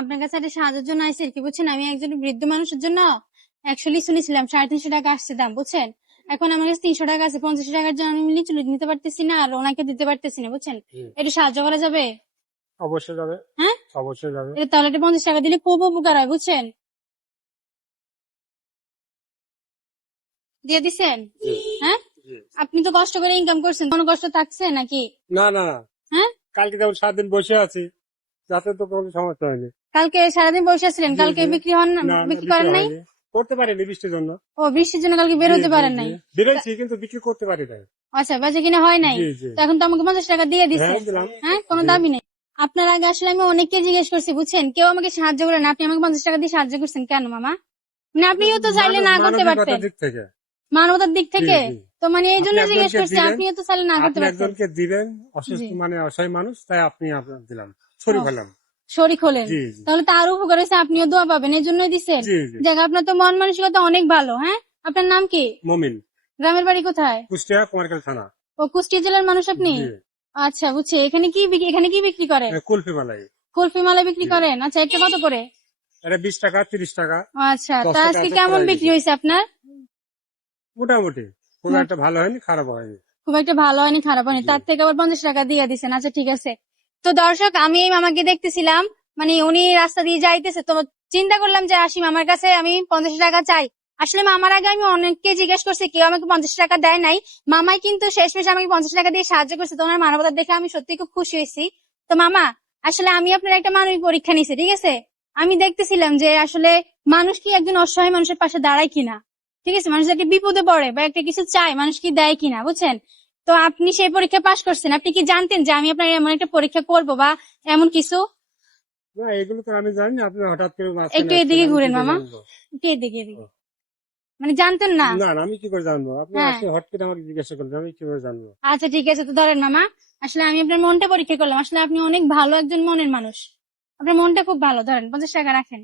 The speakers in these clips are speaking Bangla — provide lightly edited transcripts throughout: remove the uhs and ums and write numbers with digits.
আপনার কাছে একটা সাহায্যের জন্য আইসি কি বুঝছেন, আমি একজন বৃদ্ধ মানুষের জন্য অ্যাকচুয়ালি শুনেছিলাম 350 টাকা আসছে দাম, বুঝছেন। এখন আমার কাছে 300 টাকা আছে, 50 টাকার জন্য আমি নিতে পারতেছি না আর ওনাকে দিতে পারতেছি না, বুঝছেন। একটু সাহায্য করা যাবে? অবশ্যই যাবে, হ্যাঁ অবশ্যই যাবে। তাহলে একটা 50 টাকা দিলে খুব উপকার হয়, বুঝছেন। দিয়ে দিচ্ছেন? হ্যাঁ, আপনি তো কষ্ট করে ইনকাম করছেন, কোনো কষ্ট থাকছে নাকি? না না না, হ্যাঁ, কালকে যেমন 7 দিন বসে আছি, যাতে তো কোনো সমস্যা হয়নি। কালকে সারাদিন বসে ছিলেন, কালকে বিক্রি না বিক্রি করেন নাই? করতে পারিনি বৃষ্টির জন্য। ও, বৃষ্টির জন্য কালকে বের হতে পারেন নাই? বেরোইছি কিন্তু বিক্রি করতে পারি নাই। আচ্ছা, বেচা কিনা হয় নাই। তো এখন তো আমাকে 50 টাকা দিয়ে দিচ্ছে। হ্যাঁ, কোনো দাবি নেই। আপনার আগে আসলে আমি অনেককে জিজ্ঞেস করছি, বুঝছেন, কেউ আমাকে সাহায্য করে না। আপনি আমাকে 50 টাকা দিয়ে সাহায্য করছেন কেন মামা? মানে আপনিও তো চাইলে না করতে পারতেন। মানবতার দিক থেকে তো মানে এই জন্য জিজ্ঞেস করছি, আপনিও তো চাইলে না করতে পারতেন। একজনকে দিবেন, অসুস্থ মানে অসহায় মানুষ, তাই আপনি আপনার দিলাম, শরীর হলাম, শরীক হলেন, তাহলে তো আরো উপকার হয়েছে, আপনিও দোয়া পাবেন, এই জন্যই দিচ্ছেন। দেখ, আপনার তো মন মানসিকতা অনেক ভালো। হ্যাঁ, আপনার নাম কি? মমিন। গ্রামের বাড়ি কোথায়? কুষ্টিয়া কুমারখালী থানা। ও, কুষ্টিয়া জেলার মানুষ আপনি? আচ্ছা, বুঝছি। এখানে কি বিক্রি করেন? কুলফি মালাই। কুলফি মালাই বিক্রি করেন? আচ্ছা, এটা কত করে? এটা 20 টাকা, 30 টাকা। আচ্ছা, তা আজকে কেমন বিক্রি হয়েছে আপনার? মোটামুটি, খুব একটা ভালো হয়নি, খারাপ হয়নি। খুব একটা ভালো হয়নি, খারাপ হয়নি, তার থেকে আবার 50 টাকা দিয়ে দিচ্ছেন। আচ্ছা, ঠিক আছে। তো দর্শক, আমি এই মামাকে দেখতেছিলাম, মানে উনি রাস্তা দিয়ে যাইতেছে, তো চিন্তা করলাম যে আসি মামার কাছে, আমি 50 টাকা চাই। আসলে মামার আগে আমি অনেককে জিজ্ঞেস করছি, কেউ আমাকে 50 টাকা দেয় নাই। মামাই কিন্তু শেষমেশ আমাকে 50 টাকা দিয়ে সাহায্য করছে। তো ওনার মানবতা দেখে আমি সত্যি খুব খুশি হয়েছি। তো মামা, আসলে আমি আপনার একটা মানবিক পরীক্ষা নিছি, ঠিক আছে। আমি দেখতেছিলাম যে আসলে মানুষ কি একজন অসহায় মানুষের পাশে দাঁড়ায় কিনা, ঠিক আছে। মানুষ একটা বিপদে পড়ে বা একটা কিছু চায়, মানুষ কি দেয় কিনা, বুঝছেন। তো আপনি সেই পরীক্ষা পাশ করছেন। আপনি কি জানতেন যে আমি আপনার এমন একটা পরীক্ষা করব বা এমন কিছু? না, এগুলো তো আমি জানি না, আপনি হঠাৎ করে একটু এদিকে ঘুরেন মামা, একটু এদিকে। মানে জানতেন না? না না, আমি কি করে জানবো? আপনি হ্যাঁ, আসলে হঠাৎ করে আমাকে জিজ্ঞাসা করলেন, আমি কি করে জানবো? আচ্ছা, ঠিক আছে। তো ধরেন মামা, আসলে আমি আপনার মনটা পরীক্ষা করলাম। আসলে আপনি অনেক ভালো একজন মনের মানুষ, আপনার মনটা খুব ভালো। ধরেন 50 টাকা রাখেন।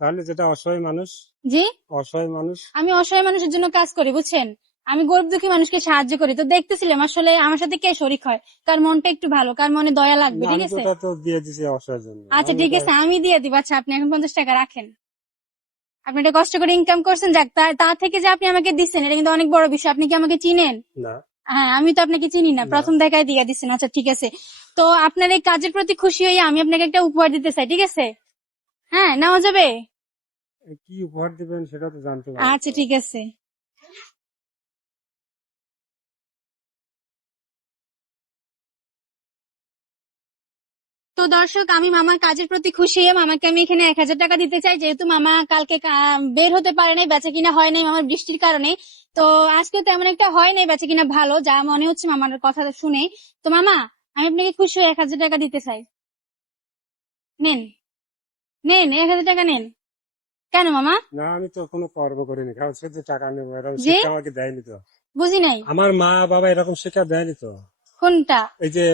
তাহলে যেটা অসহায় মানুষ, জি, অসহায় মানুষ, আমি অসহায় মানুষের জন্য কাজ করি, বুঝছেন। আমি গরিব দুঃখী মানুষকে সাহায্য করি। তো দেখতেছিলাম আসলে আমার সাথে কে শরিক হয়, কার মনটা একটু ভালো, কার মনে দয়া লাগবে, ঠিক আমি আছে। তো দিয়ে দিছি অসহায়ের জন্য। আচ্ছা, ঠিক আছে, আমি দিয়ে দিব। আচ্ছা, আপনি এখন 50 টাকা রাখেন। আপনি এটা কষ্ট করে ইনকাম করছেন, যাক, তা থেকে যে আপনি আমাকে দিচ্ছেন, এটা কিন্তু অনেক বড় বিষয়। আপনি কি আমাকে চিনেন? না। হ্যাঁ, আমি তো আপনাকে চিনি না, প্রথম দেখায় দিয়ে দিচ্ছেন। আচ্ছা, ঠিক আছে। তো আপনার এই কাজের প্রতি খুশি হয়ে আমি আপনাকে একটা উপহার দিতে চাই, ঠিক আছে। হ্যাঁ, নেওয়া যাবে? কি উপহার দিবেন সেটা তো জানতে পারি। আচ্ছা, ঠিক আছে। তো দর্শক, আমি মামার কাজের প্রতি খুশি হয়ে মামাকে আমি এখানে 1000 টাকা দিতে চাই, যেহেতু মামা কালকে বের হতে পারে নাই, বেচা কিনা হয় নাই মামার বৃষ্টির কারণে। তো আজকে তেমন একটা হয় নাই বেচা কিনা ভালো, যা মনে হচ্ছে মামার কথা শুনে। তো মামা, আমি আপনাকে খুশি হয়ে 1000 টাকা দিতে চাই। নেন, নেন, 1000 টাকা নেন। কেন মামা? না, আমি তো কোনো কর্ম করিনি, কারণ সে যে টাকা নেবো এরকম জি, শিক্ষা আমাকে দেয়নি তো। বুঝি নাই। আমার মা বাবা এরকম শিক্ষা দেয়নি তো। কোনটা? এই যে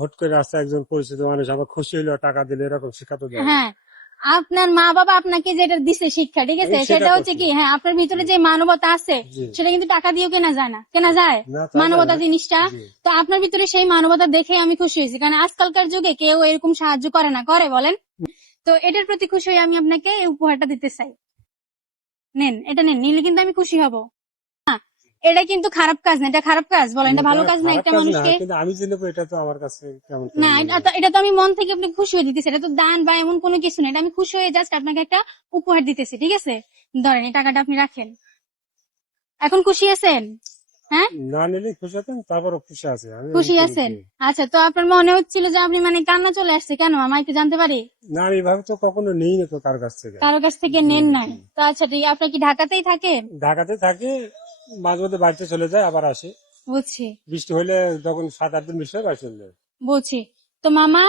হট করে রাস্তায় একজন পরিচিত মানুষ আমার খুশি হইলো টাকা দিলে, এরকম শিক্ষা তো দেয়নি। হ্যাঁ, আপনার মা বাবা আপনাকে যেটা দিছে শিক্ষা, ঠিক আছে, সেটা হচ্ছে কি, হ্যাঁ, আপনার ভিতরে যে মানবতা আছে সেটা কিন্তু টাকা দিয়েও কেনা যায় না, কেনা যায় মানবতা জিনিসটা। তো আপনার ভিতরে সেই মানবতা দেখে আমি খুশি হয়েছি, কারণ আজকালকার যুগে কেউ এরকম সাহায্য করে না, করে বলেন? তো এটার প্রতি খুশি হয়ে আমি আপনাকে এই উপহারটা দিতে চাই। নেন, এটা নেন, নিলে কিন্তু আমি খুশি হব। এটা কিন্তু খারাপ কাজ না, এটা খারাপ কাজ বলেন, এটা ভালো কাজ না একটা মানুষকে? কিন্তু আমি যে নেবো এটা তো আমার কাছে কেমন না, এটা তো আমি মন থেকে আপনি খুশি হয়ে দিতেছি, এটা তো দান বা এমন কোনো কিছু না, এটা আমি খুশি হয়ে জাস্ট আপনাকে একটা উপহার দিতেছি, ঠিক আছে। ধরেন, এই টাকাটা আপনি রাখেন। এখন খুশি আছেন? হ্যাঁ, না নিলে খুশি হতেন, তারপরও খুশি আছে, খুশি আছেন। আচ্ছা, তো আপনার মনে হচ্ছিল যে আপনি মানে কান্না চলে আসছে কেন মামা, একটু জানতে পারি? না, আমি এভাবে তো কখনো নেই না তো কারো কাছ থেকে। কারো কাছ থেকে নেন নাই তো? আচ্ছা, ঠিক। আপনি কি ঢাকাতেই থাকেন? ঢাকাতে থাকি, মাঝে মধ্যে বাড়িতে চলে যায়, আবার আসে। বুঝছি, বৃষ্টি হলে যখন 7-8 দিন বৃষ্টি হয়, বাড়ি চলে যায়। বুঝছি। তো মামা,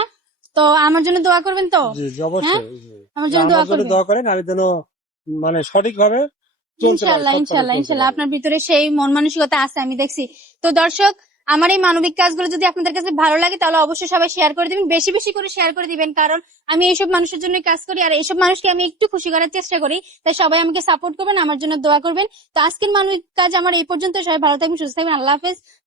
তো আমার জন্য দোয়া করবেন তো? জি জি, হ্যাঁ, অবশ্যই। আমার জন্য দোয়া করবেন। দোয়া করেন, আমি যেন মানে সঠিক ভাবে চলতে পারি, ইনশাল্লাহ, ইনশাল্লাহ, ইনশাল্লাহ, আপনার ভিতরে সেই মন মানসিকতা আছে, আমি দেখছি। তো দর্শক, আমার এই মানবিক কাজগুলো যদি আপনাদের কাছে ভালো লাগে তাহলে অবশ্যই সবাই শেয়ার করে দিবেন, বেশি বেশি করে শেয়ার করে দিবেন, কারণ আমি এইসব মানুষের জন্য কাজ করি আর এইসব মানুষকে আমি একটু খুশি করার চেষ্টা করি। তাই সবাই আমাকে সাপোর্ট করবেন, আমার জন্য দোয়া করবেন। তো আজকের মানবিক কাজ আমার এই পর্যন্ত। সবাই ভালো থাকবেন, সুস্থ থাকবেন, আল্লাহ হাফেজ।